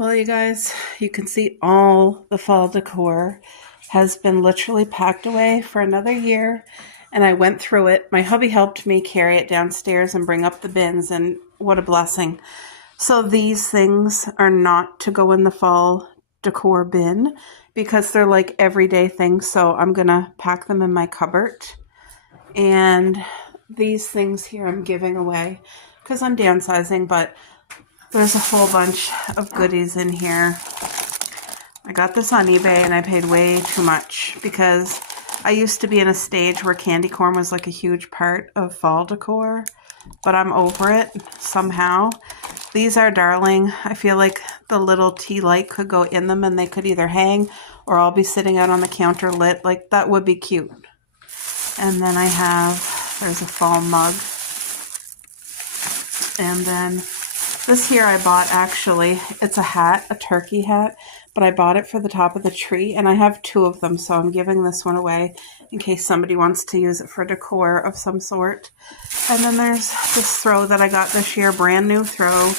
Well, you guys, you can see all the fall decor has been literally packed away for another year, and I went through it. My hubby helped me carry it downstairs and bring up the bins, and what a blessing. So these things are not to go in the fall decor bin because they're like everyday things, so I'm going to pack them in my cupboard. And these things here I'm giving away because I'm downsizing, but there's a whole bunch of goodies in here. I got this on eBay and I paid way too much because I used to be in a stage where candy corn was like a huge part of fall decor, but I'm over it somehow. These are darling. I feel like the little tea light could go in them and they could either hang or I'll be sitting out on the counter lit. Like that would be cute. And then there's a fall mug. And then this here I bought actually, it's a hat, a turkey hat, but I bought it for the top of the tree and I have two of them, so I'm giving this one away in case somebody wants to use it for decor of some sort. And then there's this throw that I got this year, brand new throw,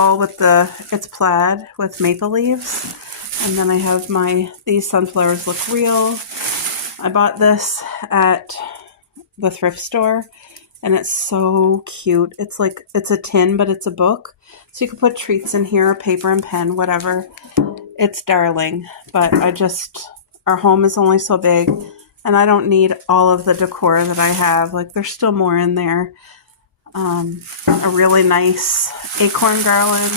all with it's plaid with maple leaves. And then I have these sunflowers look real. I bought this at the thrift store. And it's so cute. It's a tin, but it's a book. So you can put treats in here, paper and pen, whatever. It's darling. But our home is only so big. And I don't need all of the decor that I have. Like, there's still more in there. A really nice acorn garland.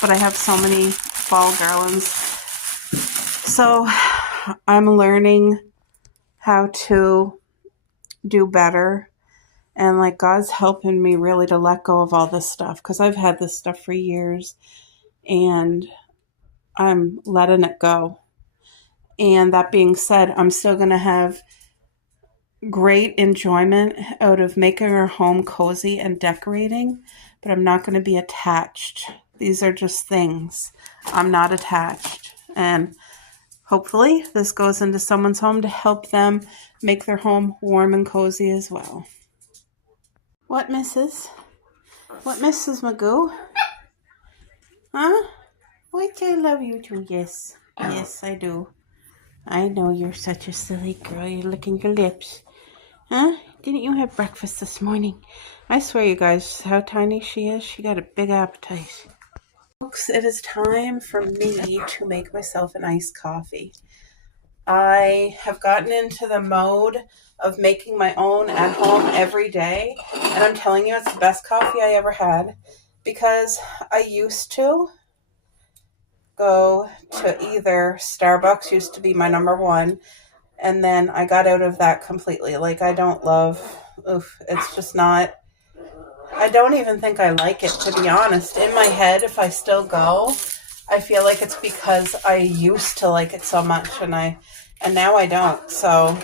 But I have so many fall garlands. So I'm learning how to do better, and like God's helping me really to let go of all this stuff because I've had this stuff for years and I'm letting it go. And that being said, I'm still going to have great enjoyment out of making our home cozy and decorating, but I'm not going to be attached. These are just things. I'm not attached, and hopefully this goes into someone's home to help them make their home warm and cozy as well. What, Mrs.? What, Mrs. Magoo? Huh? Why do I love you too? Yes. Yes, I do. I know you're such a silly girl. You're licking your lips. Huh? Didn't you have breakfast this morning? I swear, you guys, how tiny she is. She got a big appetite. Folks, it is time for me to make myself an iced coffee. I have gotten into the mode of making my own at home every day, and I'm telling you, it's the best coffee I ever had because I used to go to either Starbucks, used to be my number one, and then I got out of that completely. Like, I don't it's just not, I don't even think I like it, to be honest. In my head, if I still go, I feel like it's because I used to like it so much and now I don't. So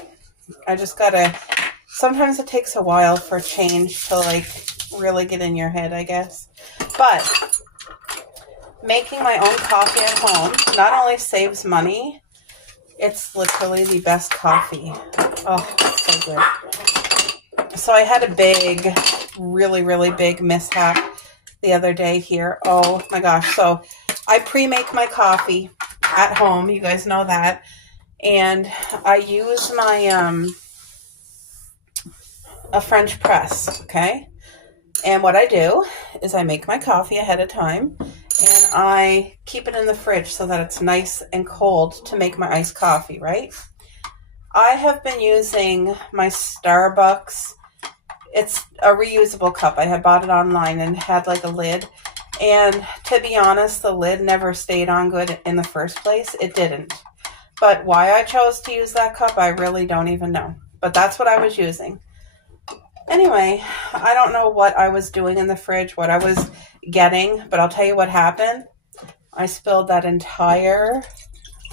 I just gotta, sometimes it takes a while for change to like really get in your head, I guess. But making my own coffee at home not only saves money, it's literally the best coffee. Oh, it's so good. So I had a big, really, really big mishap the other day here. Oh my gosh. So I pre-make my coffee at home. You guys know that. And I use my, a French press. Okay. And what I do is I make my coffee ahead of time and I keep it in the fridge so that it's nice and cold to make my iced coffee, right? I have been using my Starbucks. It's a reusable cup. I had bought it online and had like a lid. And to be honest, the lid never stayed on good in the first place. It didn't. But why I chose to use that cup, I really don't even know. But that's what I was using. Anyway, I don't know what I was doing in the fridge, what I was getting, but I'll tell you what happened. I spilled that entire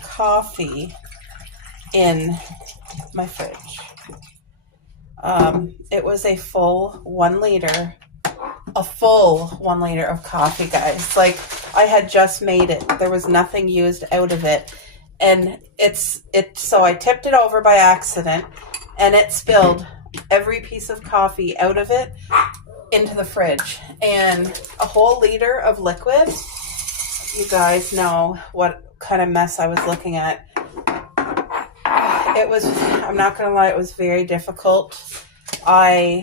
coffee in my fridge. It was a full 1 liter. A full 1 liter of coffee, guys. Like, I had just made it. There was nothing used out of it. And so I tipped it over by accident and it spilled every piece of coffee out of it into the fridge. And a whole liter of liquid, you guys know what kind of mess I was looking at. It was, I'm not going to lie, it was very difficult. I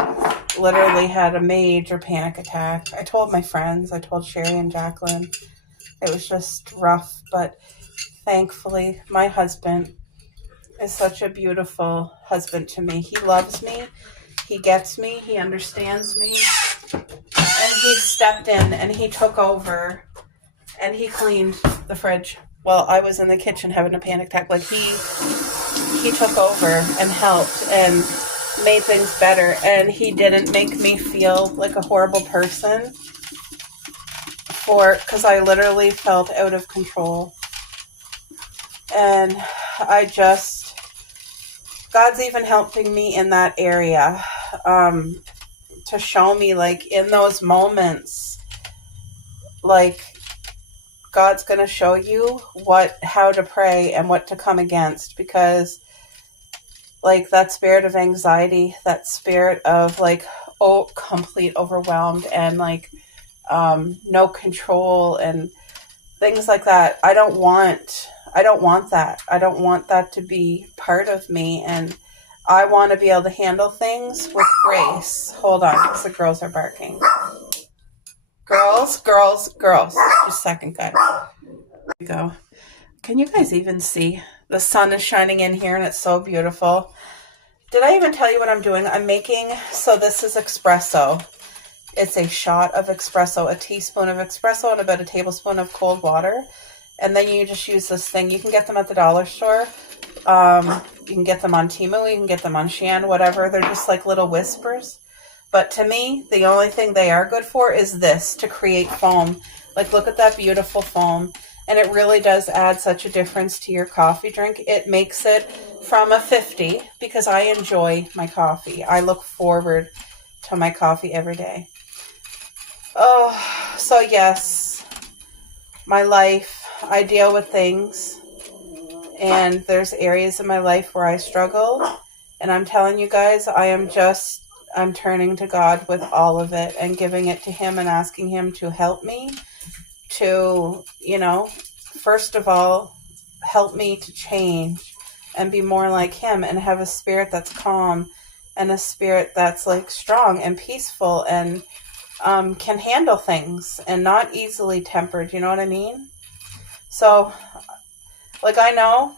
literally had a major panic attack. I told my friends, I told Sherry and Jacqueline. It was just rough, but thankfully my husband is such a beautiful husband to me. He loves me. He gets me. He understands me. And he stepped in and he took over and he cleaned the fridge while I was in the kitchen having a panic attack. Like he took over and helped and made things better. And he didn't make me feel like a horrible person because I literally felt out of control. And God's even helping me in that area, to show me, like, in those moments, like, God's going to show you how to pray and what to come against, because, like, that spirit of anxiety, that spirit of, like, complete overwhelmed and, like, no control and things like that. I don't want that. I don't want that to be part of me. And I want to be able to handle things with grace. Hold on, because the girls are barking. Girls. Just a second, guys. There we go. Can you guys even see? The sun is shining in here and it's so beautiful. Did I even tell you what I'm doing? I'm making, so this is espresso. It's a shot of espresso, a teaspoon of espresso, and about a tablespoon of cold water. And then you just use this thing. You can get them at the dollar store. You can get them on Temu. You can get them on Shein, whatever. They're just like little whispers. But to me, the only thing they are good for is this, to create foam. Like, look at that beautiful foam. And it really does add such a difference to your coffee drink. It makes it from a 50, because I enjoy my coffee. I look forward to my coffee every day. Oh, so yes, my life. I deal with things, and there's areas in my life where I struggle, and I'm telling you guys, I'm turning to God with all of it and giving it to Him and asking Him to help me to, first of all, help me to change and be more like Him and have a spirit that's calm and a spirit that's, like, strong and peaceful and can handle things and not easily tempered. You know what I mean? So, like, I know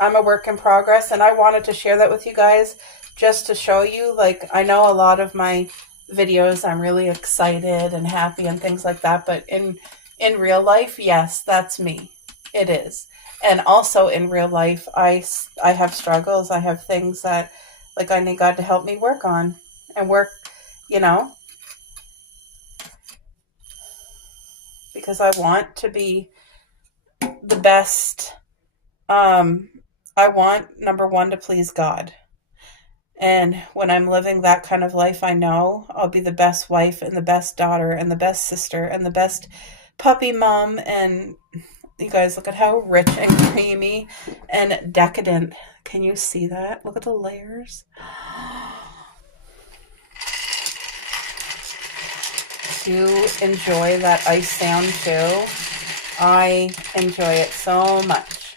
I'm a work in progress, and I wanted to share that with you guys just to show you, like, I know a lot of my videos, I'm really excited and happy and things like that, but in real life, yes, that's me. It is. And also in real life, I have struggles. I have things that, like, I need God to help me work on and work, because I want to be the best. I want, number one, to please God. And when I'm living that kind of life, I know I'll be the best wife and the best daughter and the best sister and the best puppy mom. And you guys, look at how rich and creamy and decadent. Can you see that? Look at the layers. Do you enjoy that ice sound too? I enjoy it so much.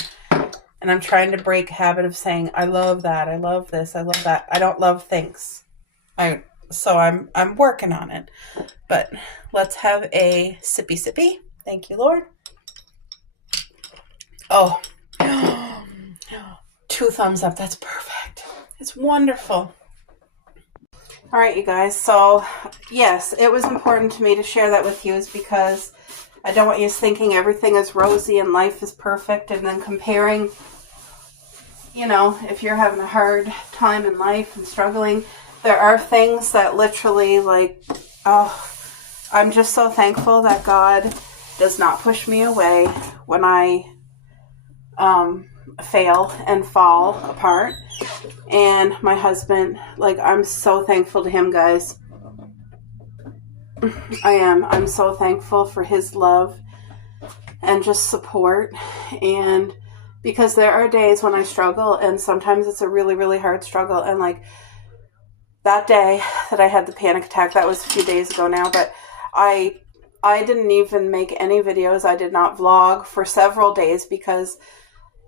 And I'm trying to break habit of saying, I love that, I love this, I love that. I don't love things. So I'm working on it. But let's have a sippy. Thank you, Lord. Oh, 2 thumbs up. That's perfect. It's wonderful. All right, you guys. So, yes, it was important to me to share that with you, is because I don't want you thinking everything is rosy and life is perfect, and then comparing, if you're having a hard time in life and struggling, there are things that literally, like, I'm just so thankful that God does not push me away when I fail and fall apart. And my husband, like, I'm so thankful to him, guys. I am. I'm so thankful for his love and just support. And because there are days when I struggle, and sometimes it's a really, really hard struggle. And, like, that day that I had the panic attack, that was a few days ago now, but I didn't even make any videos. I did not vlog for several days because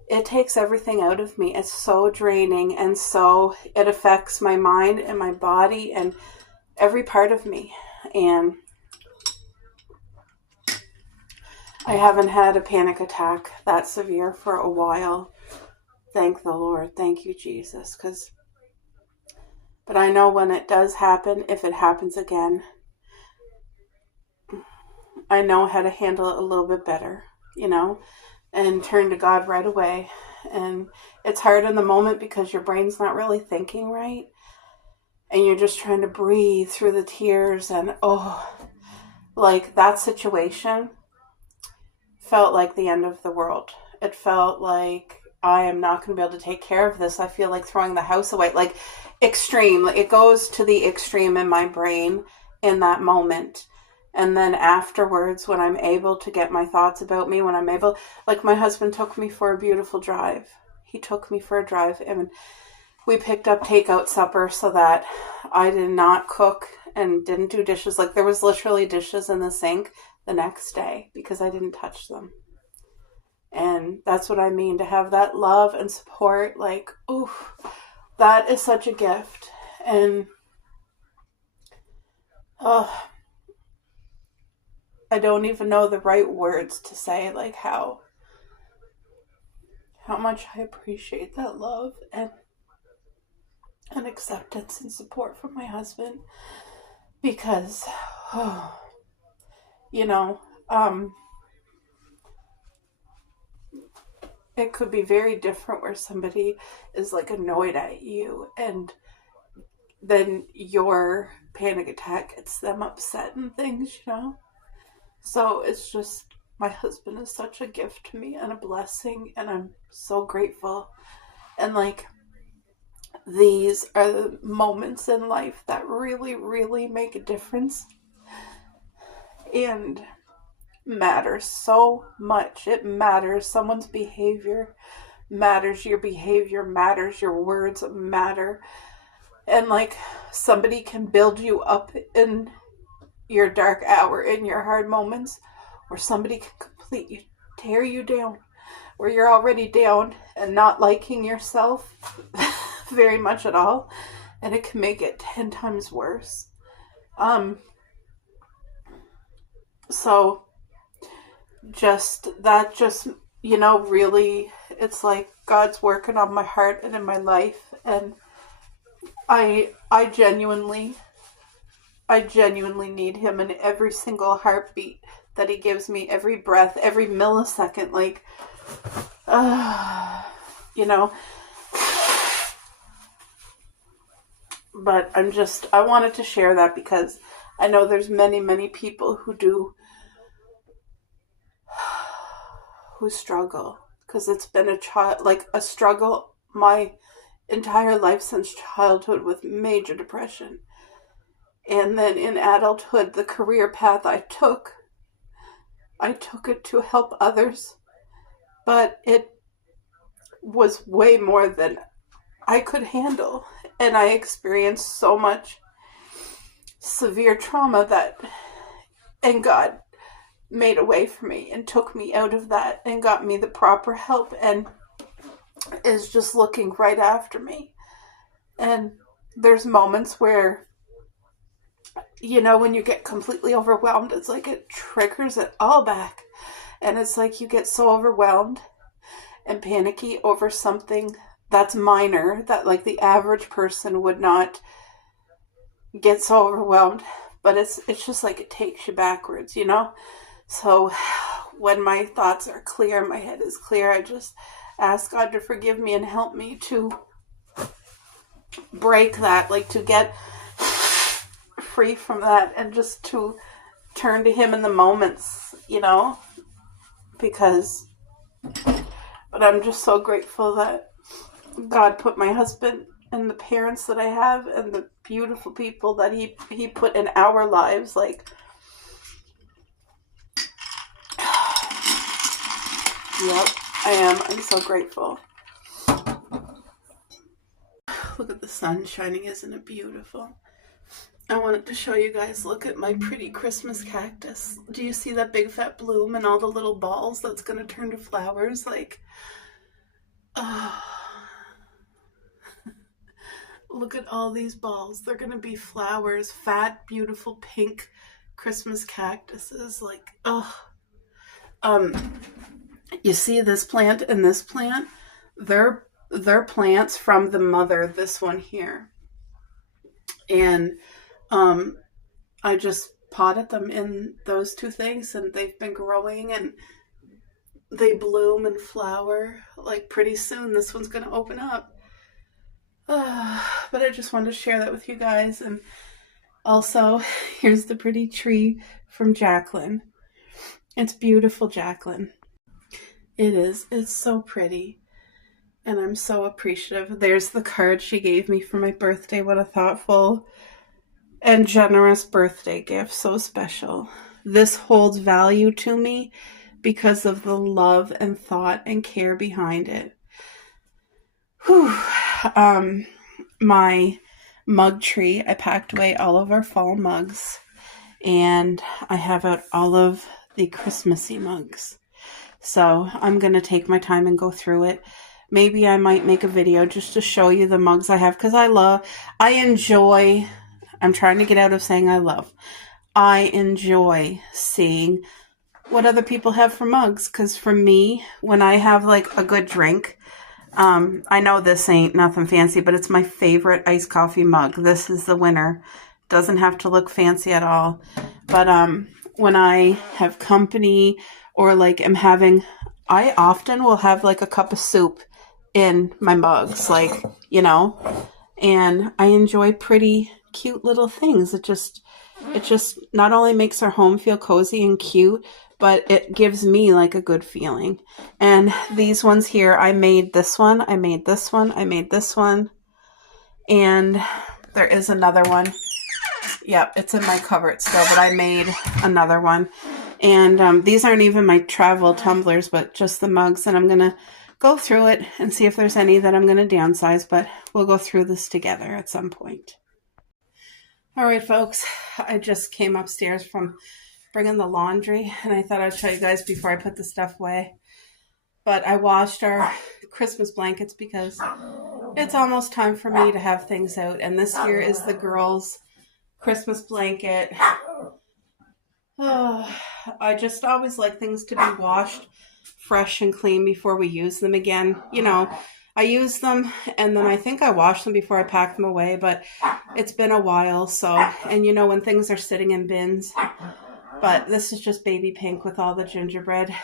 it takes everything out of me. It's so draining, and so it affects my mind and my body and every part of me. And I haven't had a panic attack that severe for a while. Thank the Lord. Thank you, Jesus. But I know when it does happen, if it happens again, I know how to handle it a little bit better, and turn to God right away. And it's hard in the moment because your brain's not really thinking right. And you're just trying to breathe through the tears. And like that situation felt like the end of the world. It felt like I am not going to be able to take care of this. I feel like throwing the house away. Like extreme. It goes to the extreme in my brain in that moment. And then afterwards, when I'm able to get my thoughts about me, when I'm able, like my husband took me for a beautiful drive. He took me for a drive, and we picked up takeout supper so that I did not cook and didn't do dishes. Like there was literally dishes in the sink the next day because I didn't touch them. And that's what I mean, to have that love and support. Like, oof, that is such a gift. And I don't even know the right words to say, like how much I appreciate that love and acceptance and support from my husband. Because, it could be very different where somebody is like annoyed at you, and then your panic attack gets them upset and things, So it's just, my husband is such a gift to me and a blessing, and I'm so grateful. And like, these are the moments in life that really, really make a difference and matter so much. It matters. Someone's behavior matters. Your behavior matters. Your words matter. And like, somebody can build you up in your dark hour, in your hard moments, or somebody can completely tear you down where you're already down and not liking yourself very much at all, and it can make it 10 times worse. So just really, it's like God's working on my heart and in my life, and I genuinely need him in every single heartbeat that he gives me, every breath, every millisecond, like, But I wanted to share that because I know there's many, many people who struggle, because it's been a struggle my entire life since childhood, with major depression. And then in adulthood, the career path I took it to help others, but it was way more than I could handle. And I experienced so much severe trauma and God made a way for me and took me out of that and got me the proper help and is just looking right after me. And there's moments where, when you get completely overwhelmed, it's like it triggers it all back. And it's like you get so overwhelmed and panicky over something that's minor, that like the average person would not get so overwhelmed. But it's just like it takes you backwards, So when my thoughts are clear, my head is clear, I just ask God to forgive me and help me to break that, like to get free from that and just to turn to him in the moments, because, but I'm just so grateful that God put my husband and the parents that I have and the beautiful people that he put in our lives. Like, yep, I am. I'm so grateful. Look at this sun shining. Isn't it beautiful? I wanted to show you guys, look at my pretty Christmas cactus. Do you see that big fat bloom and all the little balls that's going to turn to flowers? Like, oh, look at all these balls. They're going to be flowers, fat, beautiful, pink Christmas cactuses. Like, oh. You see this plant and this plant? They're plants from the mother, this one here. And I just potted them in those two things, and they've been growing, and they bloom and flower. Like, pretty soon this one's going to open up. But I just wanted to share that with you guys. And also, here's the pretty tree from Jacqueline. It's beautiful, Jacqueline. It is. It's so pretty. And I'm so appreciative. There's the card she gave me for my birthday. What a thoughtful and generous birthday gift. So special. This holds value to me because of the love and thought and care behind it. Whew. My mug tree, I packed away all of our fall mugs. And I have out all of the Christmassy mugs. So I'm going to take my time and go through it. Maybe I might make a video just to show you the mugs I have, because I enjoy, I'm trying to get out of saying I enjoy seeing what other people have for mugs, because for me, when I have like a good drink, I know this ain't nothing fancy, but it's my favorite iced coffee mug. This is the winner. Doesn't have to look fancy at all. But when I have company or like I often will have like a cup of soup in my mugs, like, you know, and I enjoy pretty cute little things. It just not only makes our home feel cozy and cute, but it gives me like a good feeling. And these ones here, I made this one, I made this one, I made this one, and there is another one. Yep, it's in my cupboard still, but I made another one. And these aren't even my travel tumblers, but just the mugs. And I'm going to go through it and see if there's any that I'm going to downsize, but we'll go through this together at some point. All right, folks, I just came upstairs from bringing the laundry, and I thought I'd show you guys before I put the stuff away. But I washed our Christmas blankets because it's almost time for me to have things out. And this here is the girls' Christmas blanket. Oh, I just always like things to be washed fresh and clean before we use them again. You know, I use them and then I think I wash them before I pack them away, but it's been a while. So, and you know, when things are sitting in bins, but this is just baby pink with all the gingerbread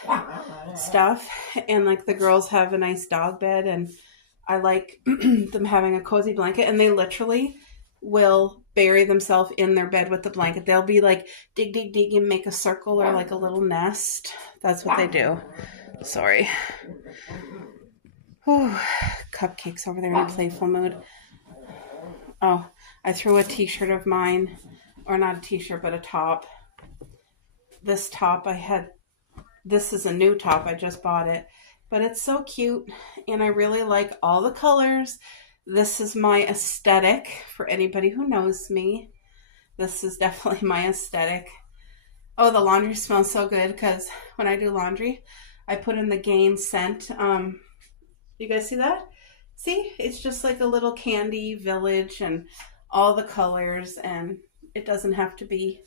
stuff. And like the girls have a nice dog bed, and I like them having a cozy blanket, and they literally will bury themselves in their bed with the blanket. They'll be like, dig, dig, dig, and make a circle or like a little nest. That's what they do. Sorry. Whew. Cupcakes over there in a playful mood. Oh, I threw a t-shirt of mine, or not a t-shirt, but a top. This top this is a new top. I just bought it, but it's so cute, and I really like all the colors. This is my aesthetic for anybody who knows me. This is definitely my aesthetic. Oh, the laundry smells so good because when I do laundry, I put in the Gain scent. You guys see that? See, it's just like a little candy village and all the colors, and it doesn't have to be,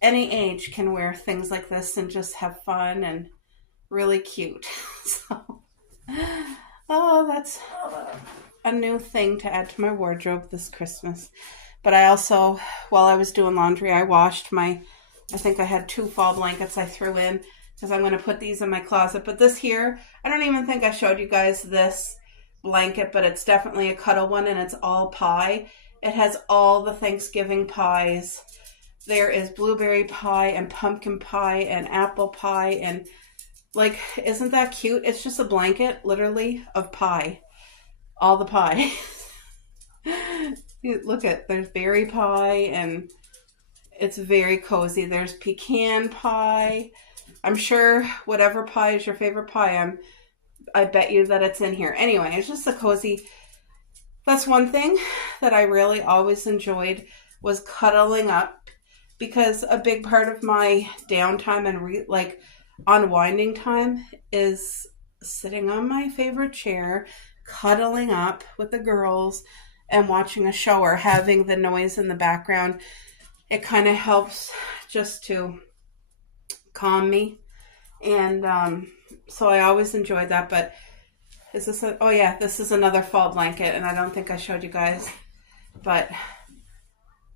any age can wear things like this and just have fun and really cute. So, oh, that's a new thing to add to my wardrobe this Christmas. But I also, while I was doing laundry, I washed I think I had 2 fall blankets I threw in because I'm going to put these in my closet. But this here, I don't even think I showed you guys this blanket, but it's definitely a cuddle one, and it's all pie. It has all the Thanksgiving pies. There is blueberry pie and pumpkin pie and apple pie, and like, isn't that cute? It's just a blanket, literally, of pie. All the pie. Look at, there's berry pie, and it's very cozy. There's pecan pie. I'm sure whatever pie is your favorite pie, I bet you that it's in here. Anyway, it's just a cozy That's one thing that I really always enjoyed was cuddling up, because a big part of my downtime and unwinding time is sitting on my favorite chair, cuddling up with the girls and watching a show or having the noise in the background. It kind of helps just to calm me. And so I always enjoyed that. But is this oh yeah, this is another fall blanket, and I don't think I showed you guys, but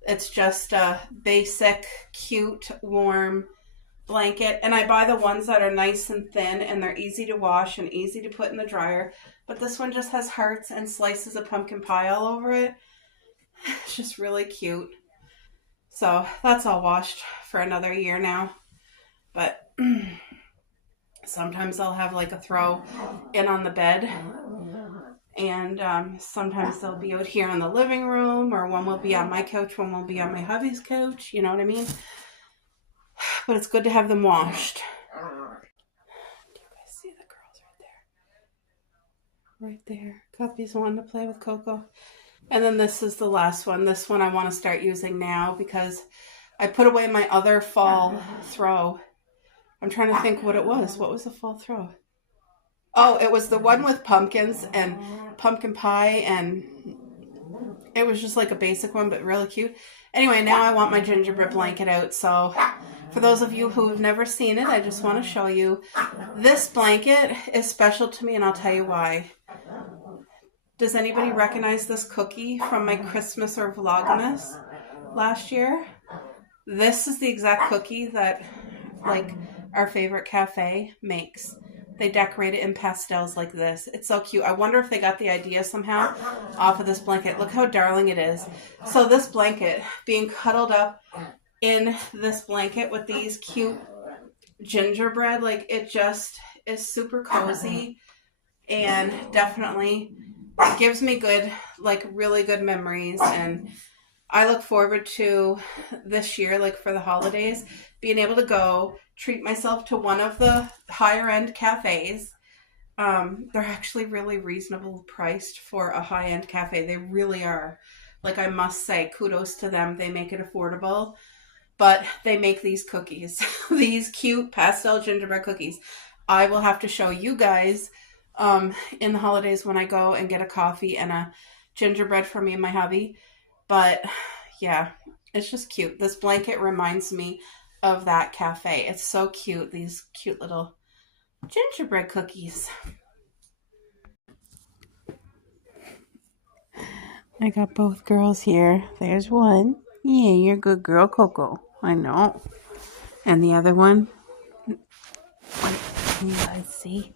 it's just a basic, cute, warm blanket. And I buy the ones that are nice and thin, and they're easy to wash and easy to put in the dryer. But this one just has hearts and slices of pumpkin pie all over it. It's just really cute. So that's all washed for another year now. But sometimes I'll have like a throw in on the bed. And sometimes they'll be out here in the living room, or one will be on my couch, one will be on my hubby's couch. You know what I mean? But it's good to have them washed. Do you guys see the girls right there? Right there. Cuppy's wanting to play with Coco. And then this is the last one. This one I want to start using now because I put away my other fall throw. I'm trying to think what it was. What was the fall throw? Oh, it was the one with pumpkins and pumpkin pie, and it was just like a basic one, but really cute. Anyway, now I want my gingerbread blanket out. So for those of you who have never seen it, I just want to show you. This blanket is special to me, and I'll tell you why. Does anybody recognize this cookie from my Christmas or Vlogmas last year? This is the exact cookie that our favorite cafe makes. They decorate it in pastels like this. It's so cute. I wonder if they got the idea somehow off of this blanket. Look how darling it is. So this blanket, being cuddled up in this blanket with these cute gingerbread, it just is super cozy, and definitely gives me good, really good memories. And I look forward to this year, for the holidays, being able to go treat myself to one of the higher end cafes. They're actually really reasonable priced for a high end cafe. They really are. I must say, kudos to them. They make it affordable, but they make these cookies, these cute pastel gingerbread cookies. I will have to show you guys in the holidays when I go and get a coffee and a gingerbread for me and my hubby. But yeah, it's just cute. This blanket reminds me of that cafe. It's so cute. These cute little gingerbread cookies. I got both girls here. There's one. Yeah, you're a good girl, Coco. I know. And the other one. Wait, can you guys see?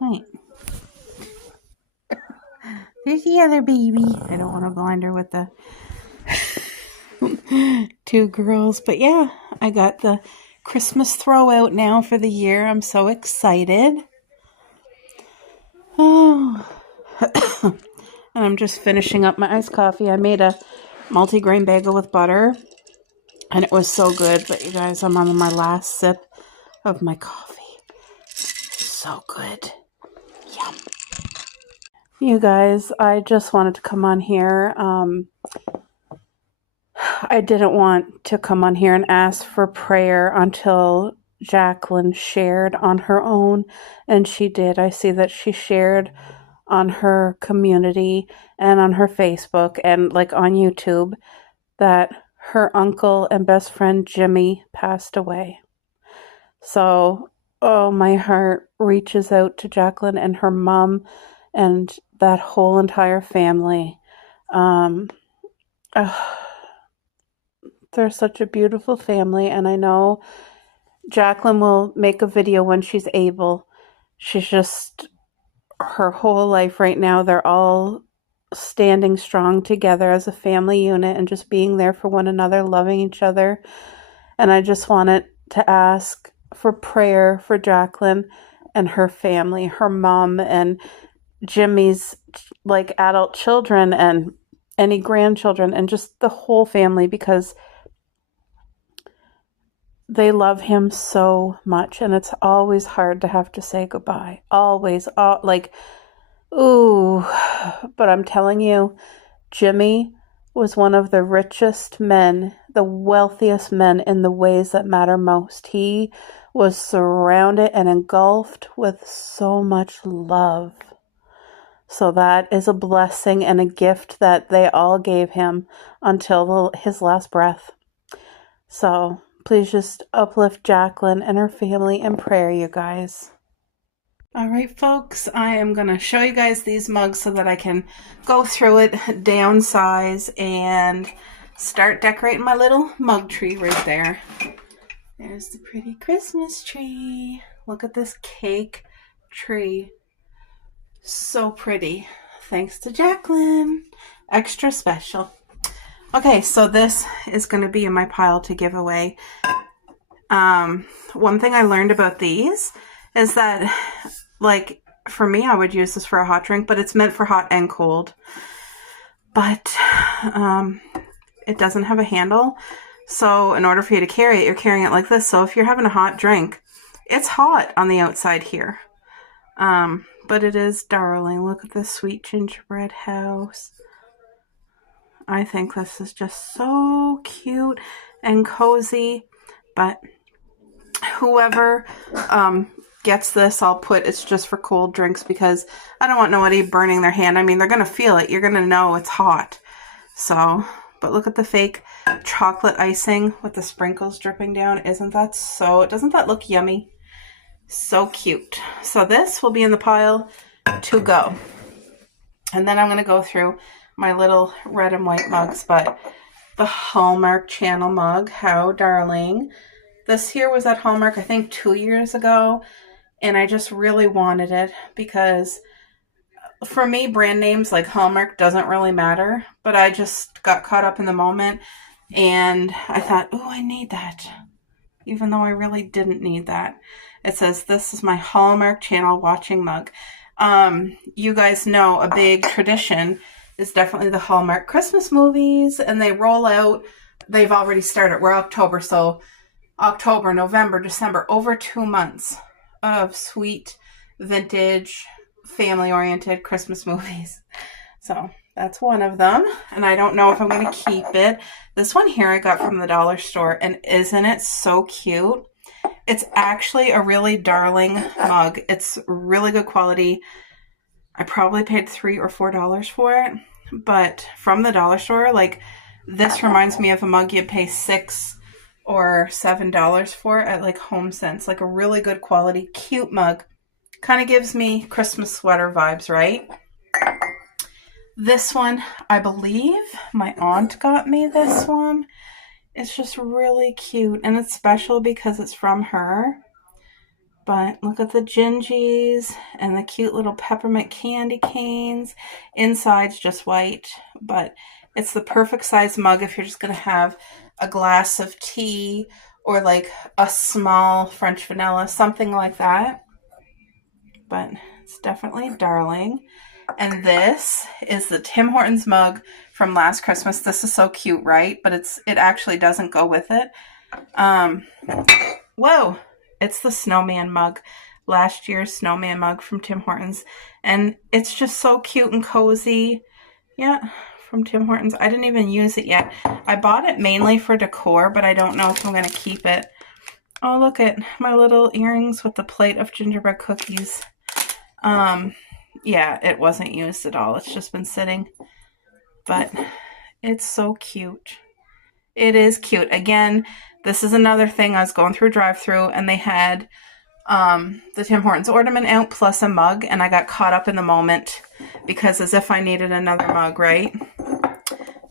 Wait. There's the other baby. I don't want to blind her with the two girls. But yeah, I got the Christmas throw out now for the year. I'm so excited. Oh. And I'm just finishing up my iced coffee. I made a multi-grain bagel with butter, and it was so good. But you guys, I'm on my last sip of my coffee. So good. Yum. You guys, I just wanted to come on here. I didn't want to come on here and ask for prayer until Jacqueline shared on her own, and she did. I see that she shared on her community and on her Facebook and on YouTube that her uncle and best friend Jimmy passed away. So, oh, my heart reaches out to Jacqueline and her mom and that whole entire family. They're such a beautiful family, and I know Jacqueline will make a video when she's able. She's just, her whole life right now, they're all standing strong together as a family unit and just being there for one another, loving each other. And I just wanted to ask for prayer for Jacqueline and her family, her mom and Jimmy's adult children and any grandchildren and just the whole family, because they love him so much, and it's always hard to have to say goodbye. Always, Ooh, but I'm telling you, Jimmy was one of the richest men, the wealthiest men in the ways that matter most. He was surrounded and engulfed with so much love. So that is a blessing and a gift that they all gave him until his last breath. So please just uplift Jacqueline and her family in prayer, you guys. All right, folks, I am going to show you guys these mugs so that I can go through it, downsize, and start decorating my little mug tree right there. There's the pretty Christmas tree. Look at this cake tree. So pretty. Thanks to Jacqueline. Extra special. Okay, so this is going to be in my pile to give away. One thing I learned about these is that, like, for me, I would use this for a hot drink, but it's meant for hot and cold. But it doesn't have a handle. So in order for you to carry it, you're carrying it like this. So if you're having a hot drink, it's hot on the outside here. But it is darling. Look at this sweet gingerbread house. I think this is just so cute and cozy. But whoever gets this, I'll put it's just for cold drinks because I don't want nobody burning their hand. I mean, they're going to feel it. You're going to know it's hot. So, but look at the fake chocolate icing with the sprinkles dripping down. Isn't that so? Doesn't that look yummy? So cute. So this will be in the pile to go. And then I'm going to go through my little red and white mugs, but the Hallmark Channel mug, how darling. This here was at Hallmark, I think 2 years ago, and I just really wanted it because for me, brand names like Hallmark doesn't really matter, but I just got caught up in the moment and I thought, oh, I need that, even though I really didn't need that. It says, this is my Hallmark Channel watching mug. You guys know a big tradition is definitely the Hallmark Christmas movies, and they roll out. They've already started. We're October, so October, November, December, over 2 months of sweet, vintage, family-oriented Christmas movies. So that's one of them, and I don't know if I'm going to keep it. This one here I got from the dollar store, and isn't it so cute? It's actually a really darling mug. It's really good quality. I probably paid $3 or $4 for it, but from the dollar store, like, this reminds me of a mug you'd pay $6 or $7 for at like HomeSense. Like a really good quality, cute mug. Kind of gives me Christmas sweater vibes, right? This one, I believe my aunt got me this one. It's just really cute, and it's special because it's from her. But look at the gingies and the cute little peppermint candy canes. Inside's just white, but it's the perfect size mug if you're just going to have a glass of tea or like a small French vanilla, something like that. But it's definitely darling. And this is the Tim Hortons mug from last Christmas. This is so cute, right? But it actually doesn't go with it. Whoa! It's the snowman mug. Last year's snowman mug from Tim Hortons. And it's just so cute and cozy. Yeah, from Tim Hortons. I didn't even use it yet. I bought it mainly for decor, but I don't know if I'm going to keep it. Oh, look at my little earrings with the plate of gingerbread cookies. Yeah, it wasn't used at all. It's just been sitting. But it's so cute. It is cute. Again, this is another thing. I was going through a drive-thru and they had the Tim Hortons ornament out plus a mug, and I got caught up in the moment because as if I needed another mug, right?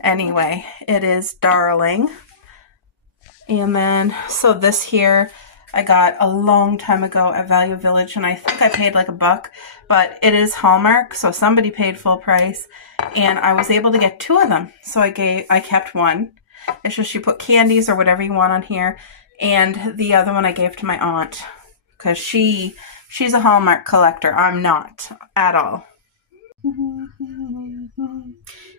Anyway, it is darling. And then, so this here I got a long time ago at Value Village, and I think I paid like $1, but it is Hallmark, so somebody paid full price, and I was able to get 2 of them. So I kept one. It's just you put candies or whatever you want on here, and the other one I gave to my aunt because she's a Hallmark collector. I'm not at all.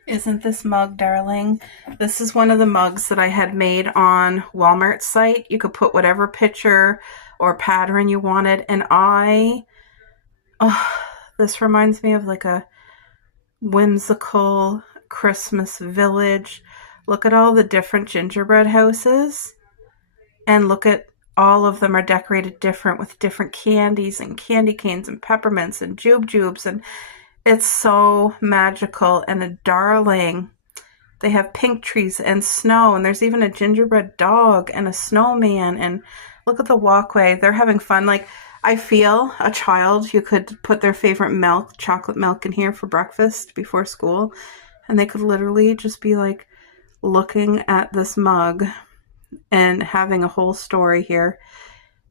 Isn't this mug darling? This is one of the mugs that I had made on Walmart's site. You could put whatever picture or pattern you wanted, and This reminds me of like a whimsical Christmas village. Look at all the different gingerbread houses, and look at all of them are decorated different with different candies and candy canes and peppermints and jubes, and it's so magical and a darling. They have pink trees and snow, and there's even a gingerbread dog and a snowman, and look at the walkway. They're having fun. Like, I feel a child, you could put their favorite milk, chocolate milk, in here for breakfast before school, and they could literally just be like looking at this mug and having a whole story here.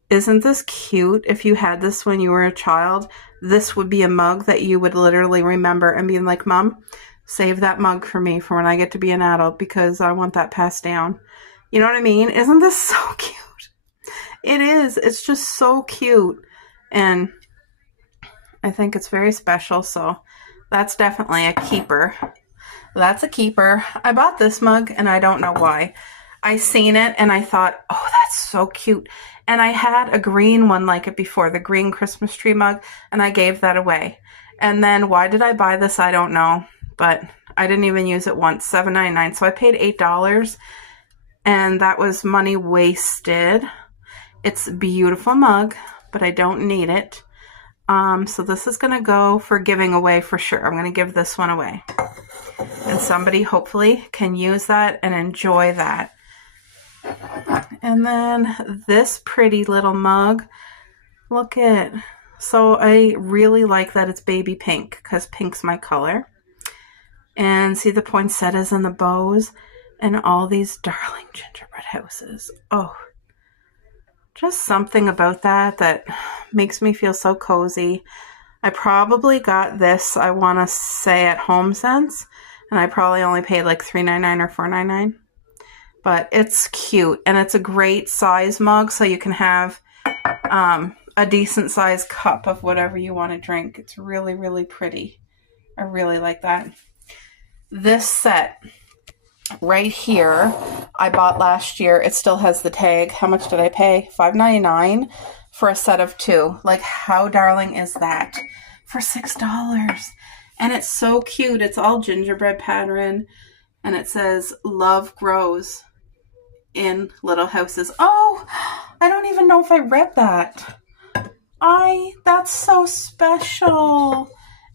Isn't this cute? If you had this when you were a child, this would be a mug that you would literally remember and be like, Mom, save that mug for me for when I get to be an adult because I want that passed down. You know what I mean? Isn't this so cute? It is. It's just so cute. And I think it's very special. So that's definitely a keeper. That's a keeper. I bought this mug and I don't know why. I seen it and I thought, oh, that's so cute. And I had a green one like it before, the green Christmas tree mug, and I gave that away. And then why did I buy this? I don't know. But I didn't even use it once, $7.99. So I paid $8 and that was money wasted. It's a beautiful mug, but I don't need it. So this is going to go for giving away for sure. I'm going to give this one away. And somebody hopefully can use that and enjoy that. And then this pretty little mug. Look at, so I really like that it's baby pink because pink's my color. And see the poinsettias and the bows and all these darling gingerbread houses. Oh, just something about that makes me feel so cozy. I probably got this, I want to say, at HomeSense, and I probably only paid like $3.99 or $4.99. But it's cute, and it's a great size mug, so you can have a decent size cup of whatever you want to drink. It's really, really pretty. I really like that. This set right here, I bought last year. It still has the tag. How much did I pay? $5.99 for a set of 2. Like, how darling is that? For $6. And it's so cute. It's all gingerbread pattern. And it says, love grows in little houses. Oh, I don't even know if I read that. That's so special.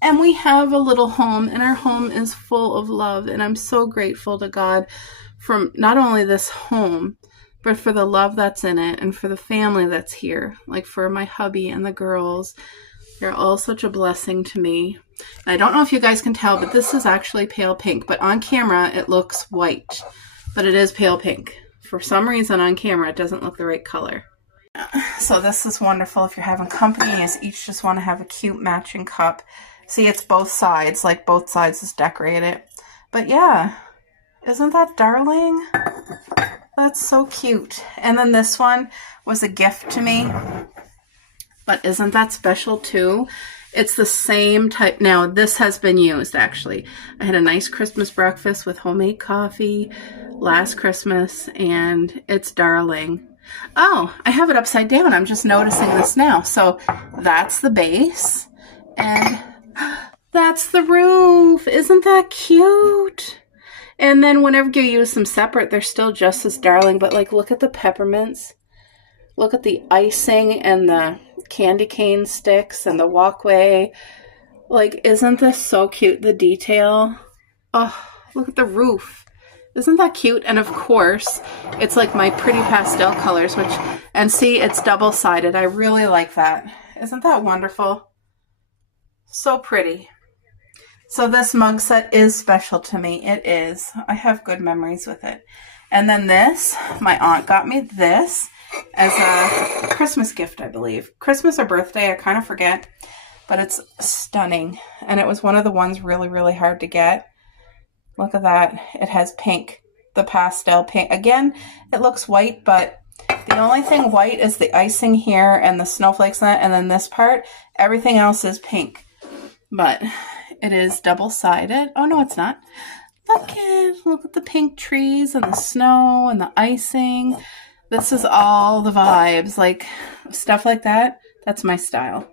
And we have a little home, and our home is full of love. And I'm so grateful to God for not only this home, but for the love that's in it and for the family that's here. Like for my hubby and the girls. They're all such a blessing to me. I don't know if you guys can tell, but this is actually pale pink. But on camera, it looks white. But it is pale pink. For some reason on camera, it doesn't look the right color. So this is wonderful if you're having company. You each just want to have a cute matching cup. See, it's both sides. Like both sides is decorated. But yeah, isn't that darling? That's so cute. And then this one was a gift to me. But isn't that special too? It's the same type. Now, this has been used, actually. I had a nice Christmas breakfast with homemade coffee last Christmas, and it's darling. Oh, I have it upside down. I'm just noticing this now. So that's the base, and that's the roof. Isn't that cute? And then whenever you use them separate, they're still just as darling. But, like, look at the peppermints. Look at the icing and the candy cane sticks and the walkway. Like, isn't this so cute? The detail. Oh, look at the roof. Isn't that cute? And of course, it's like my pretty pastel colors, and see, it's double-sided. I really like that. Isn't that wonderful? So pretty. So this mug set is special to me. It is. I have good memories with it. And then this, my aunt got me this as a Christmas gift, I believe. Christmas or birthday, I kind of forget. But it's stunning. And it was one of the ones really, really hard to get. Look at that. It has pink. The pastel pink. Again, it looks white, but the only thing white is the icing here and the snowflakes in it. And then this part, everything else is pink. But it is double-sided. Oh, no, it's not. Look at the pink trees and the snow and the icing. This is all the vibes. Like, stuff like that. That's my style.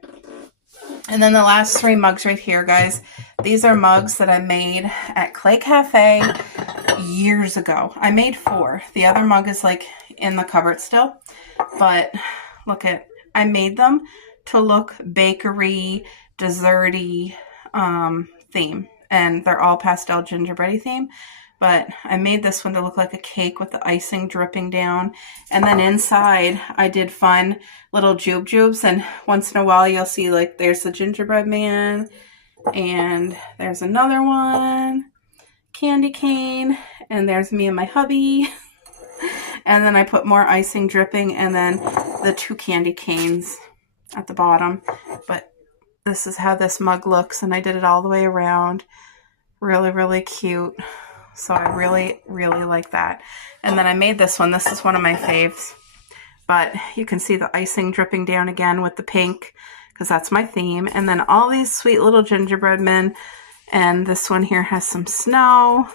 And then the last 3 mugs right here, guys. These are mugs that I made at Clay Cafe years ago. I made 4. The other mug is like in the cupboard still. But look at, I made them to look bakery, desserty theme. And they're all pastel gingerbready theme. But I made this one to look like a cake with the icing dripping down. And then inside, I did fun little jubes. And once in a while, you'll see like there's the gingerbread man. And there's another one. Candy cane. And there's me and my hubby. And then I put more icing dripping. And then the 2 candy canes at the bottom. But this is how this mug looks. And I did it all the way around. Really, really cute. So I really, really like that. And then I made this one. This is one of my faves. But you can see the icing dripping down again with the pink, because that's my theme. And then all these sweet little gingerbread men. And this one here has some snow.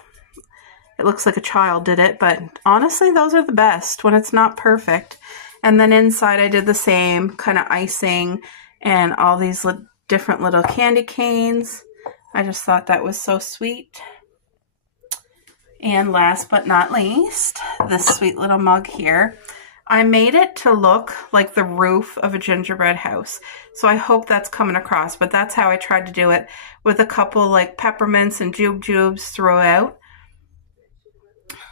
It looks like a child did it, but honestly, those are the best when it's not perfect. And then inside I did the same kind of icing and all these different little candy canes. I just thought that was so sweet. And last but not least, this sweet little mug here. I made it to look like the roof of a gingerbread house. So I hope that's coming across, but that's how I tried to do it, with a couple like peppermints and jubes throughout.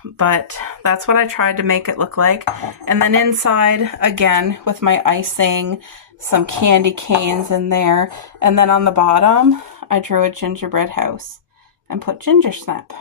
But that's what I tried to make it look like. And then inside, again, with my icing, some candy canes in there. And then on the bottom, I drew a gingerbread house and put ginger snap.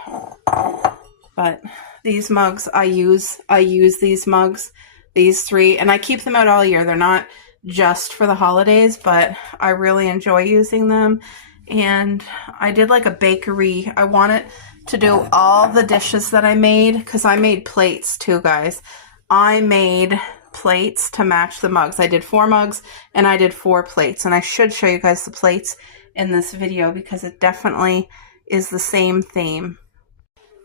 But these mugs, I use these mugs, these 3, and I keep them out all year. They're not just for the holidays, but I really enjoy using them. And I did like a bakery. I wanted to do all the dishes that I made, because I made plates too, guys. I made plates to match the mugs. I did 4 mugs and I did 4 plates. And I should show you guys the plates in this video, because it definitely is the same theme.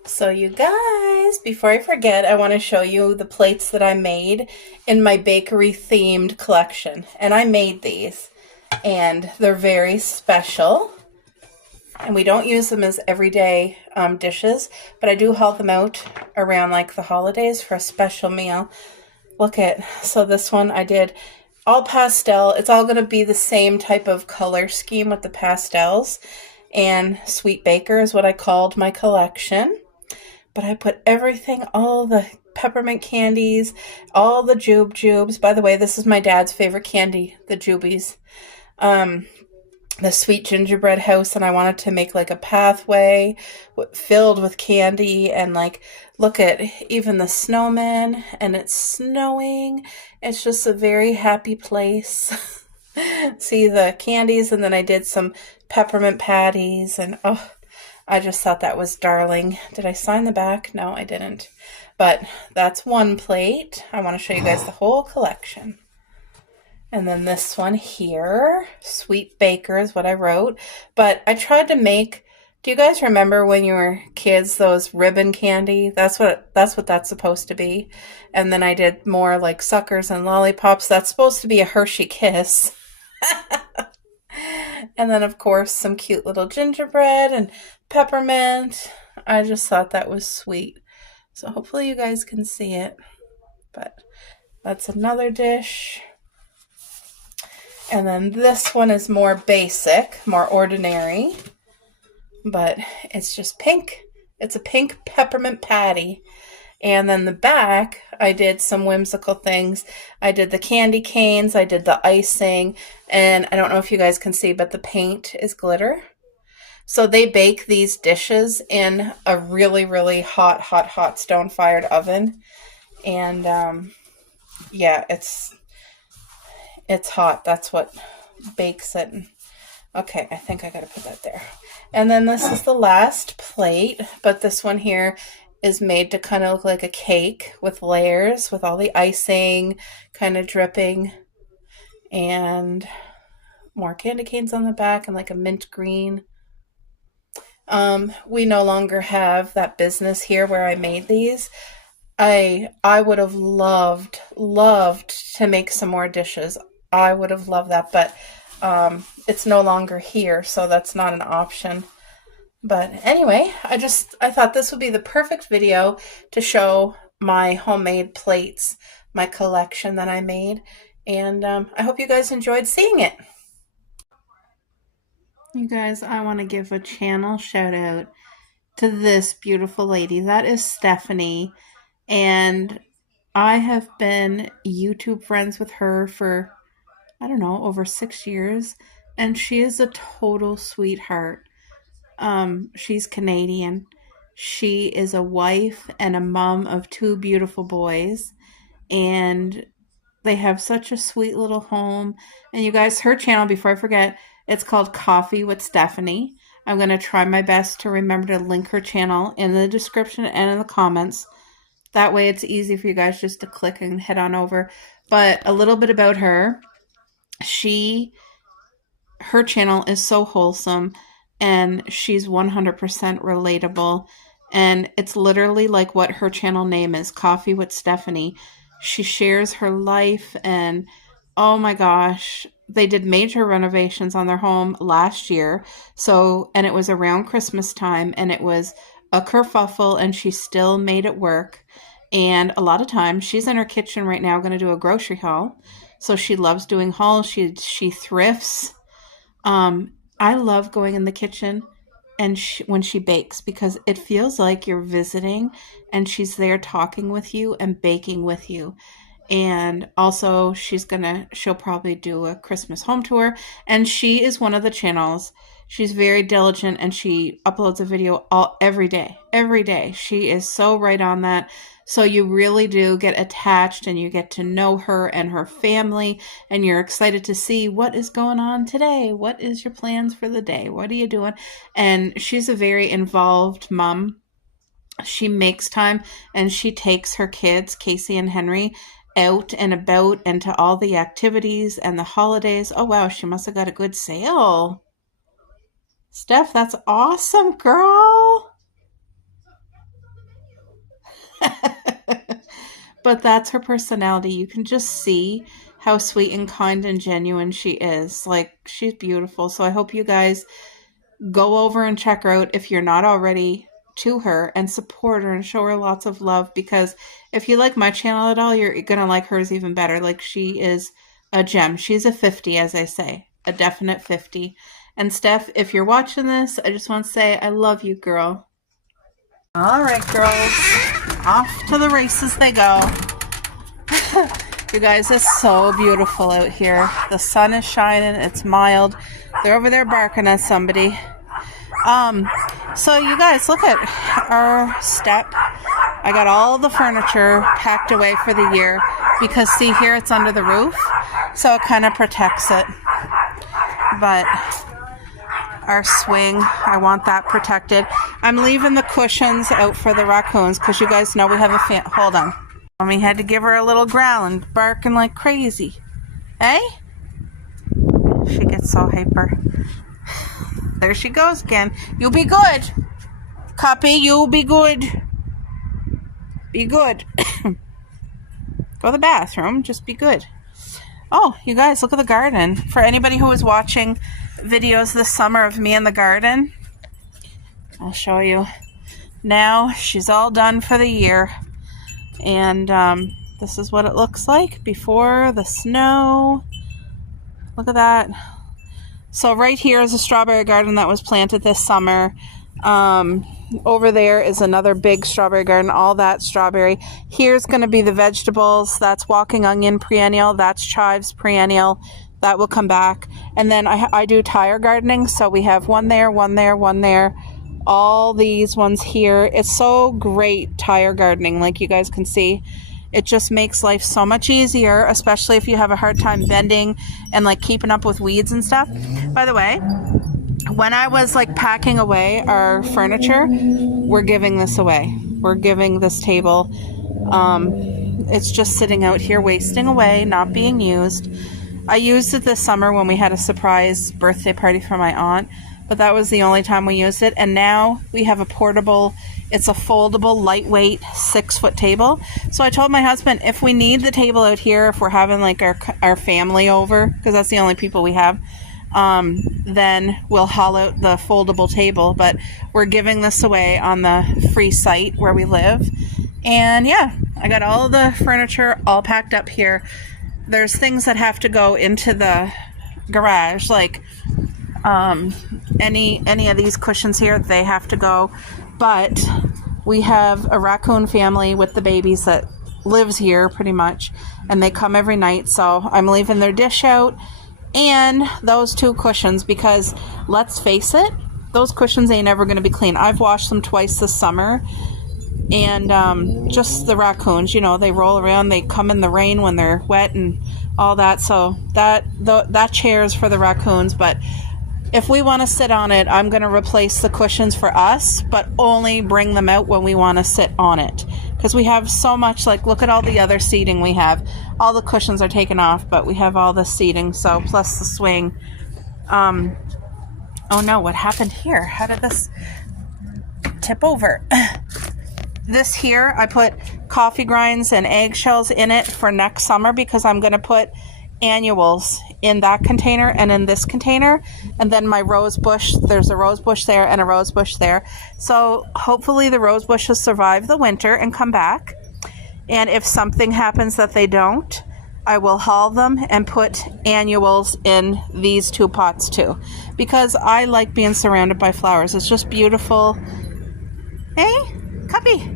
So you guys, before I forget, I want to show you the plates that I made in my bakery themed collection. And I made these, and they're very special. And we don't use them as everyday dishes, but I do haul them out around like the holidays for a special meal. Look at, so this one I did all pastel. It's all going to be the same type of color scheme with the pastels. And Sweet Baker is what I called my collection. But I put everything, all the peppermint candies, all the jubes. By the way, this is my dad's favorite candy, the jubies. The sweet gingerbread house, and I wanted to make like a pathway filled with candy. And like, look at even the snowman, and it's snowing. It's just a very happy place. See the candies, and then I did some peppermint patties, and oh, I just thought that was darling. Did I sign the back? No, I didn't. But that's one plate. I want to show you guys the whole collection. And then this one here, Sweet Baker is what I wrote. But I tried to make, do you guys remember when you were kids, those ribbon candy? That's what that's supposed to be. And then I did more like suckers and lollipops. That's supposed to be a Hershey Kiss. And then, of course, some cute little gingerbread and peppermint. I just thought that was sweet. So hopefully you guys can see it. But that's another dish. And then this one is more basic, more ordinary. But it's just pink. It's a pink peppermint patty. And then the back, I did some whimsical things. I did the candy canes, I did the icing, and I don't know if you guys can see, but the paint is glitter. So they bake these dishes in a really, really hot stone-fired oven. And yeah, it's hot. That's what bakes it. Okay, I think I gotta put that there. And then this is the last plate, but this one here is made to kind of look like a cake with layers, with all the icing kind of dripping, and more candy canes on the back, and like a mint green. We no longer have that business here where I made these. I would have loved to make some more dishes. I would have loved that, but it's no longer here, so that's not an option. But anyway, I thought this would be the perfect video to show my homemade plates, my collection that I made, and I hope you guys enjoyed seeing it. You guys, I want to give a channel shout out to this beautiful lady. That is Stephanie, and I have been YouTube friends with her for, I don't know, over 6 years, and she is a total sweetheart. She's Canadian. She is a wife and a mom of 2 beautiful boys, and they have such a sweet little home. And you guys, her channel, before I forget, it's called Coffee with Stephanie. I'm going to try my best to remember to link her channel in the description and in the comments. That way it's easy for you guys just to click and head on over. But a little bit about her. Her channel is so wholesome, and she's 100% relatable. And it's literally like what her channel name is, Coffee with Stephanie. She shares her life, and oh my gosh, they did major renovations on their home last year. And it was around Christmas time, and it was a kerfuffle, and she still made it work. And a lot of times she's in her kitchen right now going to do a grocery haul. So she loves doing hauls. She thrifts. I love going in the kitchen and when she bakes, because it feels like you're visiting and she's there talking with you and baking with you. And also she'll probably do a Christmas home tour, and she is one of the channels. She's very diligent, and she uploads a video every day. She is so right on that. So you really do get attached, and you get to know her and her family, and you're excited to see what is going on today. What is your plans for the day? What are you doing? And she's a very involved mom. She makes time, and she takes her kids, Casey and Henry, out and about and to all the activities and the holidays. Oh wow, she must have got a good sale. Steph, that's awesome, girl. But that's her personality. You can just see how sweet and kind and genuine she is. Like, she's beautiful. So I hope you guys go over and check her out if you're not already, to her, and support her and show her lots of love, because if you like my channel at all, you're gonna like hers even better. Like, she is a gem. She's a 50, as I say, a definite 50. And Steph, if you're watching this, I just want to say I love you, girl. All right, girls, off to the races they go. You guys, it's so beautiful out here. The sun is shining. It's mild. They're over there barking at somebody. So you guys, look at our step. I got all the furniture packed away for the year because, see here, it's under the roof, so it kind of protects it. But our swing, I want that protected. I'm leaving the cushions out for the raccoons because you guys know we have a hold on. Mommy had to give her a little growl and barking like crazy. Eh? She gets so hyper. There she goes again. You be good. Copy, you be good. Be good. Go to the bathroom. Just be good. Oh, you guys, look at the garden. For anybody who was watching videos this summer of me in the garden, I'll show you. Now she's all done for the year. And this is what it looks like before the snow. Look at that. So right here is a strawberry garden that was planted this summer. Over there is another big strawberry garden, all that strawberry. Here's going to be the vegetables. That's walking onion perennial. That's chives perennial. That will come back. And then I do tire gardening. So we have one there, one there, one there. All these ones here. It's so great tire gardening, like you guys can see. It just makes life so much easier, especially if you have a hard time bending and like keeping up with weeds and stuff. By the way, when I was like packing away our furniture, we're giving this away. We're giving this table. It's just sitting out here wasting away, not being used. I used it this summer when we had a surprise birthday party for my aunt, but that was the only time we used it. And now we have a portable, it's a foldable, lightweight 6-foot table. So I told my husband, if we need the table out here, if we're having like our family over, because that's the only people we have, then we'll haul out the foldable table. But we're giving this away on the free site where we live. And yeah, I got all the furniture all packed up here. There's things that have to go into the garage, like any of these cushions here, they have to go. But we have a raccoon family with the babies that lives here pretty much, and they come every night, so I'm leaving their dish out and those 2 cushions, because let's face it, those cushions ain't ever going to be clean. I've washed them twice this summer, and just the raccoons, you know, they roll around, they come in the rain when they're wet and all that, so that chair is for the raccoons. But if we want to sit on it, I'm going to replace the cushions for us, but only bring them out when we want to sit on it, because we have so much, like, look at all the other seating we have. All the cushions are taken off, but we have all the seating, so plus the swing. Oh no, what happened here? How did this tip over? This here, I put coffee grinds and eggshells in it for next summer, because I'm going to put annuals in that container and in this container, and then my rose bush, there's a rose bush there and a rose bush there, so hopefully the rose bushes survive the winter and come back. And if something happens that they don't, I will haul them and put annuals in these 2 pots too, because I like being surrounded by flowers. It's just beautiful. Hey, Cuppy.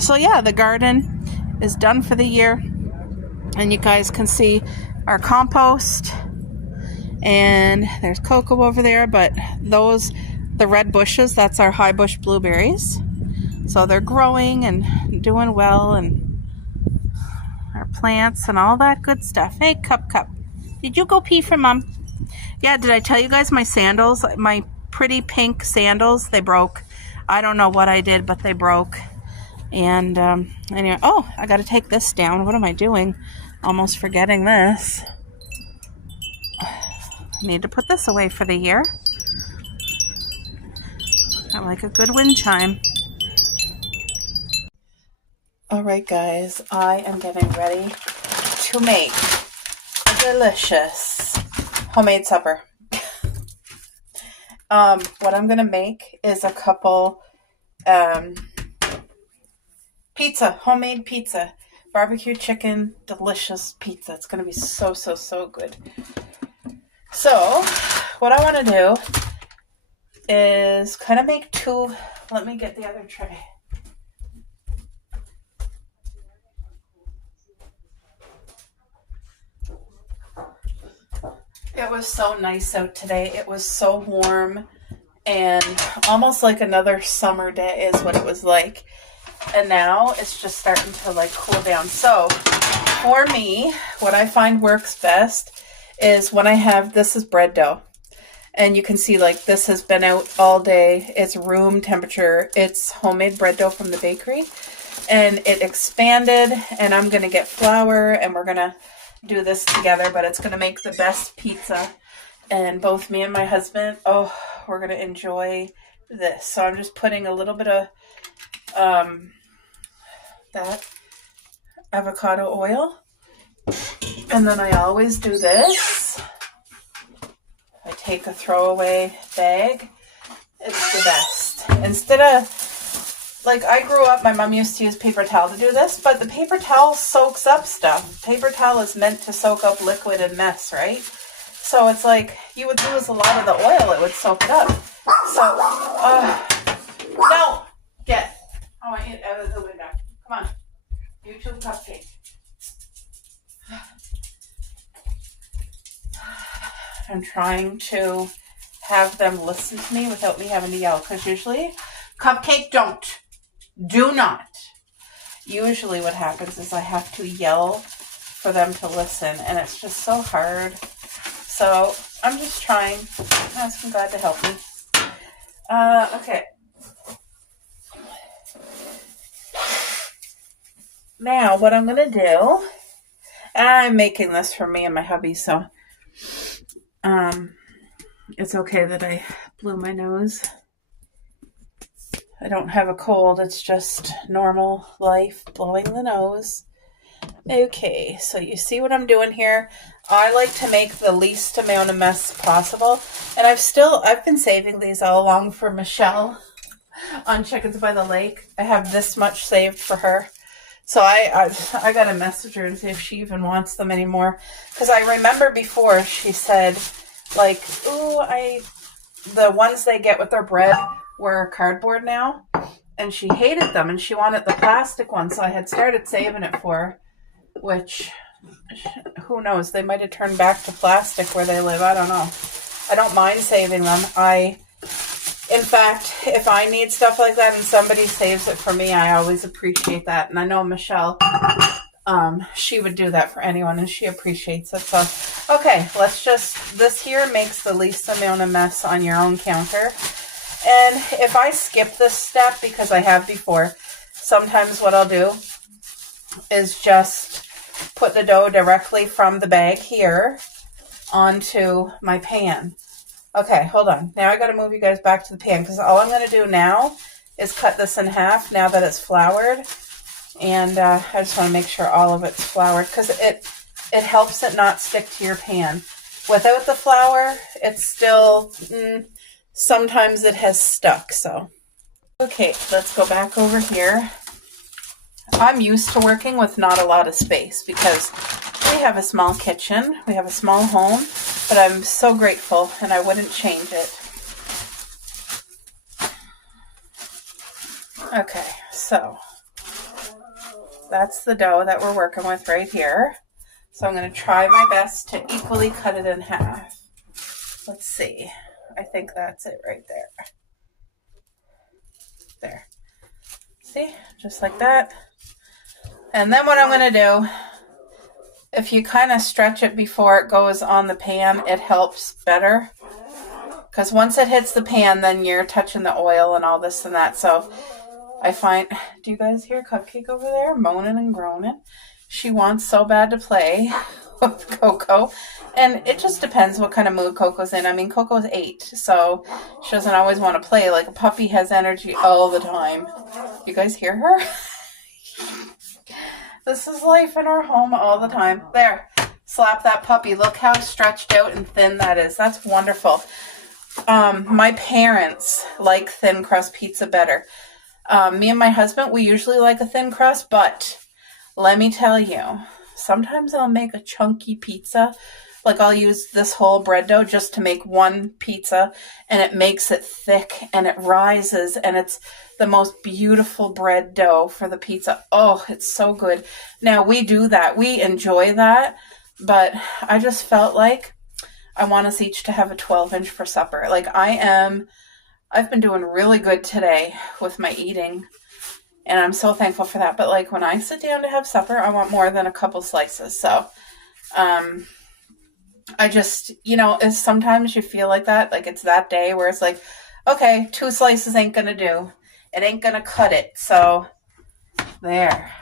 So yeah, the garden is done for the year. And you guys can see our compost, and there's cocoa over there, but the red bushes, that's our high bush blueberries. So they're growing and doing well, and our plants and all that good stuff. Hey, Cup, did you go pee for Mom? Yeah, did I tell you guys my sandals, my pretty pink sandals, they broke. I don't know what I did, but they broke. And anyway, oh, I got to take this down. What am I doing? Almost forgetting this. I need to put this away for the year. I like a good wind chime. All right, guys, I am getting ready to make a delicious homemade supper. What I'm going to make is a couple homemade pizza, barbecue chicken, delicious pizza. It's going to be so good. So what I want to do is kind of make 2. Let me get the other tray. It was so nice out today. It was so warm and almost like another summer day is what it was like. And now it's just starting to like cool down. So for me, what I find works best is when I have, this is bread dough. And you can see like this has been out all day. It's room temperature. It's homemade bread dough from the bakery. And it expanded, and I'm going to get flour and we're going to do this together, but it's going to make the best pizza. And both me and my husband, we're going to enjoy this. So I'm just putting a little bit of that avocado oil. And then I always do this. I take a throwaway bag. It's the best. Instead of, like, I grew up, my mom used to use paper towel to do this, but the paper towel soaks up stuff. Paper towel is meant to soak up liquid and mess, right? So it's like, you would lose a lot of the oil, it would soak it up. So, no! Get. I want you out of the window. Come on. You two cupcake. I'm trying to have them listen to me without me having to yell, because usually, Cupcake, do not. Usually what happens is I have to yell for them to listen, and it's just so hard. So I'm just trying, asking God to help me. Okay. Now what I'm going to do, I'm making this for me and my hubby, so It's okay that I blew my nose. I don't have a cold. It's just normal life, blowing the nose. Okay, so you see what I'm doing here? I like to make the least amount of mess possible. And I've been saving these all along for Michelle on Chickens by the Lake. I have this much saved for her. So I got to message her and see if she even wants them anymore. Because I remember before she said, like, ooh, the ones they get with their bread were cardboard now. And she hated them and she wanted the plastic ones. So I had started saving it for her. Which, who knows, they might have turned back to plastic where they live. I don't know. I don't mind saving them. In fact, if I need stuff like that and somebody saves it for me, I always appreciate that. And I know Michelle, she would do that for anyone and she appreciates it. So, okay, this here makes the least amount of mess on your own counter. And if I skip this step, because I have before, sometimes what I'll do is just put the dough directly from the bag here onto my pan. Okay, hold on. Now I got to move you guys back to the pan because all I'm going to do now is cut this in half now that it's floured. And I just want to make sure all of it's floured because it helps it not stick to your pan. Without the flour, it's still, sometimes it has stuck. So, okay, let's go back over here. I'm used to working with not a lot of space because we have a small kitchen, we have a small home, but I'm so grateful and I wouldn't change it. Okay, so that's the dough that we're working with right here. So I'm going to try my best to equally cut it in half. Let's see. I think that's it right there. There. See? Just like that. And then what I'm going to do, if you kind of stretch it before it goes on the pan, it helps better. Because once it hits the pan, then you're touching the oil and all this and that. So I find, do you guys hear Cupcake over there moaning and groaning? She wants so bad to play with Coco. And it just depends what kind of mood Coco's in. I mean, Coco's 8, so she doesn't always want to play. Like a puppy has energy all the time. You guys hear her? This is life in our home all the time. There. Slap that puppy. Look how stretched out and thin that is. That's wonderful. My parents like thin crust pizza better. Me and my husband, we usually like a thin crust, but let me tell you, sometimes I'll make a chunky pizza. Like I'll use this whole bread dough just to make one pizza, and it makes it thick and it rises, and it's the most beautiful bread dough for the pizza. Oh, it's so good. Now we do that. We enjoy that, but I just felt like I want us each to have a 12-inch for supper. Like I've been doing really good today with my eating, and I'm so thankful for that. But like when I sit down to have supper, I want more than a couple slices. So, I just, is sometimes you feel like that, like it's that day where it's like, okay, 2 slices ain't going to do. It ain't going to cut it. So there.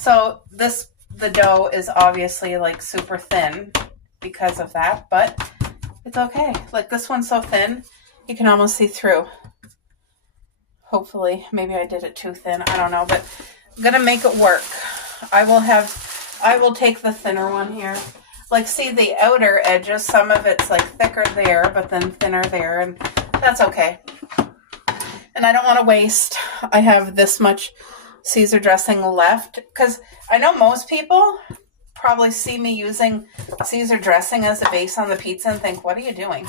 So the dough is obviously like super thin because of that, but it's okay. Like this one's so thin, you can almost see through. Hopefully, maybe I did it too thin. I don't know, but I'm going to make it work. I will take the thinner one here. Like, see the outer edges, some of it's like thicker there, but then thinner there, and that's okay. And I don't want to waste. I have this much Caesar dressing left, because I know most people probably see me using Caesar dressing as a base on the pizza and think, what are you doing?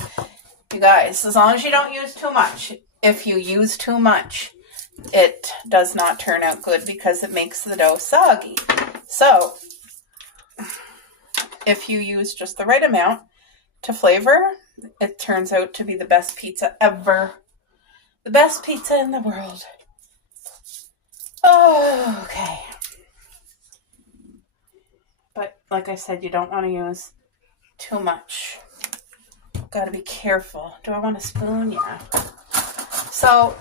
You guys, as long as you don't use too much. If you use too much, it does not turn out good because it makes the dough soggy. So if you use just the right amount to flavor, it turns out to be the best pizza ever. The best pizza in the world. Oh, okay. But like I said, you don't want to use too much. Got to be careful. Do I want a spoon? Yeah. So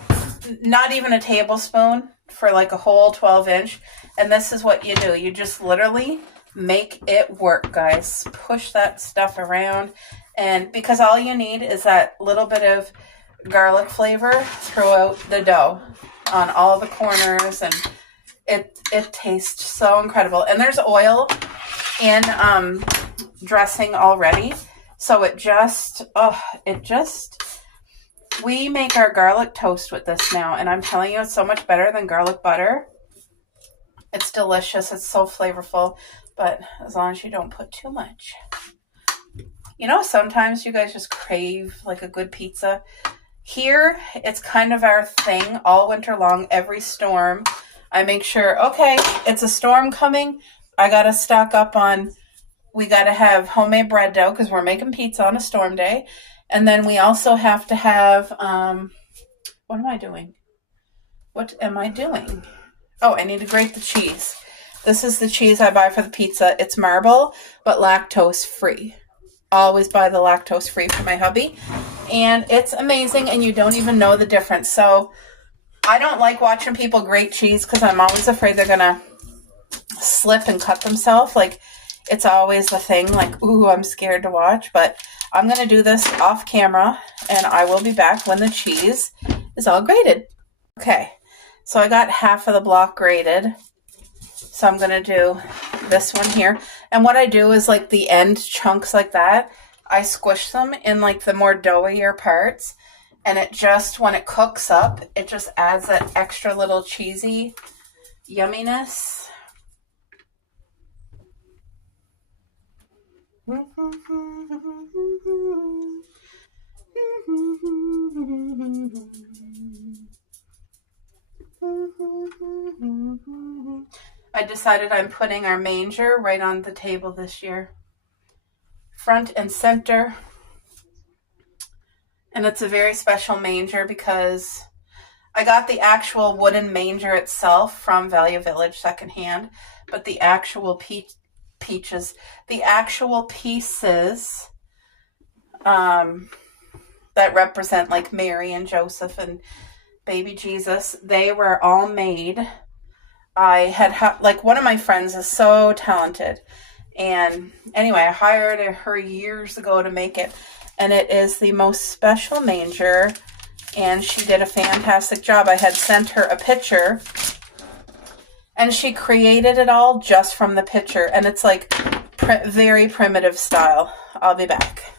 not even a tablespoon for like a whole 12-inch. And this is what you do. You just literally make it work, guys. Push that stuff around And because all you need is that little bit of garlic flavor throughout the dough on all the corners, and it tastes so incredible. And there's oil in dressing already, so we make our garlic toast with this now, and I'm telling you, it's so much better than garlic butter. It's delicious. It's so flavorful, but as long as you don't put too much. You know, sometimes you guys just crave like a good pizza. Here, it's kind of our thing all winter long. Every storm, I make sure, okay, it's a storm coming. I got to stock up on, we got to have homemade bread dough because we're making pizza on a storm day. And then we also have to have, what am I doing? What am I doing? Oh, I need to grate the cheese. This is the cheese I buy for the pizza. It's marble, but lactose free. Always buy the lactose free for my hubby. And it's amazing, and you don't even know the difference. So I don't like watching people grate cheese because I'm always afraid they're going to slip and cut themselves. Like, it's always the thing, like, ooh, I'm scared to watch. But I'm going to do this off camera, and I will be back when the cheese is all grated. Okay, so I got half of the block grated. So I'm going to do this one here. And what I do is like the end chunks like that, I squish them in like the more doughier parts. And it just, when it cooks up, it just adds that extra little cheesy yumminess. I decided I'm putting our manger right on the table this year. Front and center. And it's a very special manger because I got the actual wooden manger itself from Value Village secondhand, but the actual pieces that represent like Mary and Joseph and baby Jesus, they were all made. I had like one of my friends is so talented, and anyway, I hired her years ago to make it, and it is the most special manger, and she did a fantastic job. I had sent her a picture, and she created it all just from the picture, and it's like very primitive style. I'll be back.